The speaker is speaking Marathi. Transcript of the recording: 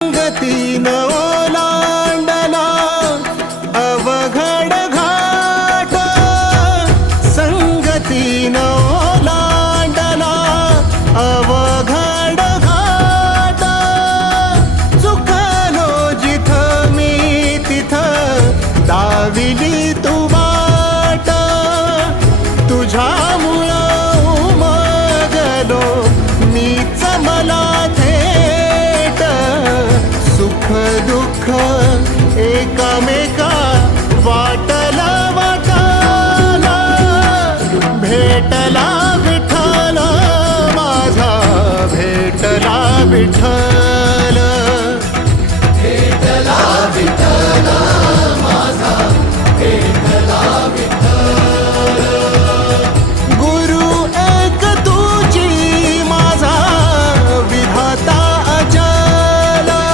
गतीन ओलांडला अवघड घाट, संगतीन ओलांडला अवघड घाट. चुकलो जिथ मी तिथ दाविली तू वाट, तुझ्यामुळं उमगलो मीच मला थेट. सुख दुःख एकामेका वाटला वाटाला, भेटला विठ्ठल माझा भेटला विठ्ठल.